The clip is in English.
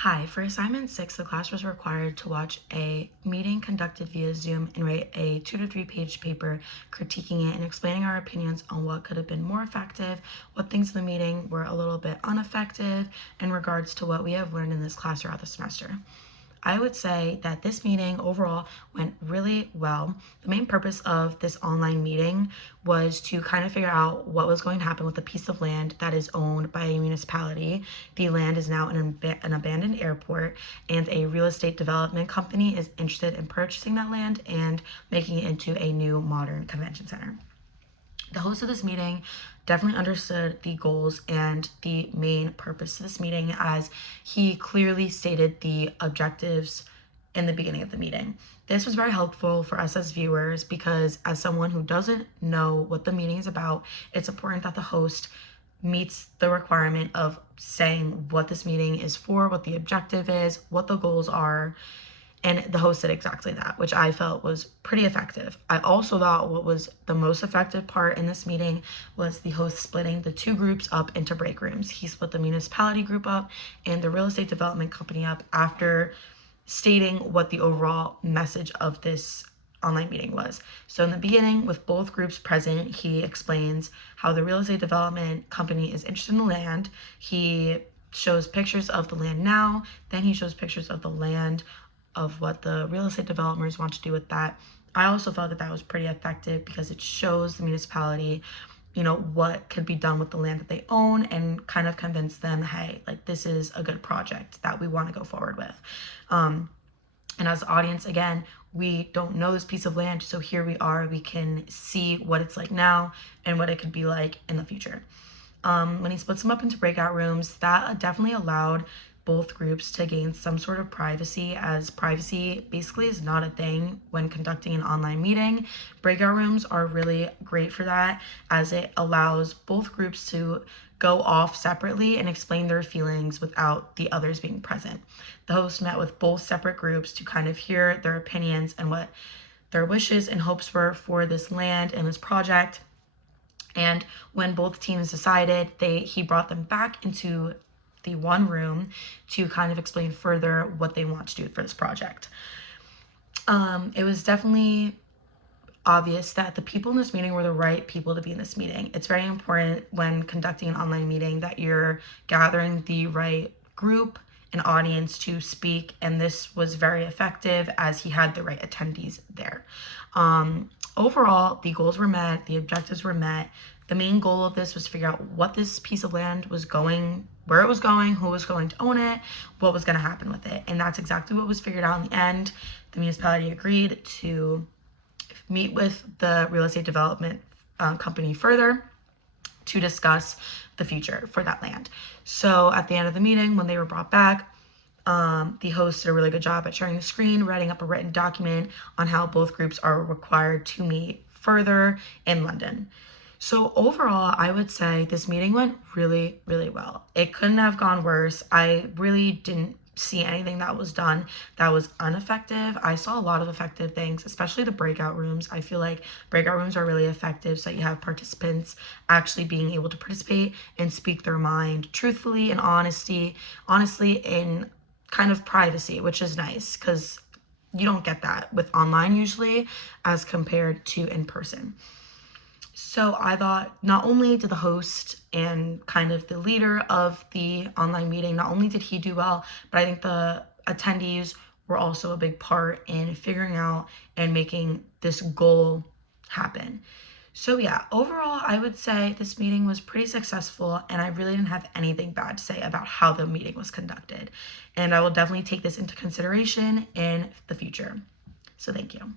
Hi, for assignment 6, the class was required to watch a meeting conducted via Zoom and write a 2 to 3 page paper critiquing it and explaining our opinions on what could have been more effective, what things in the meeting were a little bit ineffective in regards to what we have learned in this class throughout the semester. I would say that this meeting overall went really well. The main purpose of this online meeting was to kind of figure out what was going to happen with a piece of land that is owned by a municipality. The land is now an abandoned airport, and a real estate development company is interested in purchasing that land and making it into a new modern convention center. The host of this meeting definitely understood the goals and the main purpose of this meeting, as he clearly stated the objectives in the beginning of the meeting. This was very helpful for us as viewers because, as someone who doesn't know what the meeting is about, it's important that the host meets the requirement of saying what this meeting is for, what the objective is, what the goals are, and the host did exactly that, which I felt was pretty effective. I also thought what was the most effective part in this meeting was the host splitting the two groups up into break rooms. He split the municipality group up and the real estate development company up after stating what the overall message of this online meeting was. So in the beginning, with both groups present, he explains how the real estate development company is interested in the land. He shows pictures of the land now, then he shows pictures of the land, of what the real estate developers want to do with that. I also felt that that was pretty effective because it shows the municipality, what could be done with the land that they own, and kind of convince them, hey, like, this is a good project that we want to go forward with. And as the audience, again, we don't know this piece of land, so here we are, we can see what it's like now and what it could be like in the future. When he splits them up into breakout rooms, that definitely allowed both groups to gain some sort of privacy, as privacy basically is not a thing when conducting an online meeting. Breakout rooms are really great for that, as it allows both groups to go off separately and explain their feelings without the others being present. The host met with both separate groups to kind of hear their opinions and what their wishes and hopes were for this land and this project. And when both teams decided, he brought them back into the one room to kind of explain further what they want to do for this project. It was definitely obvious that the people in this meeting were the right people to be in this meeting. It's very important when conducting an online meeting that you're gathering the right group and audience to speak, and this was very effective as he had the right attendees there. Overall, the goals were met, the objectives were met. The main goal of this was to figure out what this piece of land was going, where it was going, who was going to own it, what was going to happen with it. And that's exactly what was figured out in the end. The municipality agreed to meet with the real estate development company further to discuss the future for that land. So at the end of the meeting, when they were brought back, the host did a really good job at sharing the screen, writing up a written document on how both groups are required to meet further in London. So overall, I would say this meeting went really, really well. It couldn't have gone worse. I really didn't see anything that was done that was ineffective. I saw a lot of effective things, especially the breakout rooms. I feel like breakout rooms are really effective so that you have participants actually being able to participate and speak their mind truthfully and honestly in kind of privacy, which is nice because you don't get that with online usually as compared to in person. So I thought not only did the host and kind of the leader of the online meeting, not only did he do well, but I think the attendees were also a big part in figuring out and making this goal happen. So yeah, overall, I would say this meeting was pretty successful, and I really didn't have anything bad to say about how the meeting was conducted. And I will definitely take this into consideration in the future. So thank you.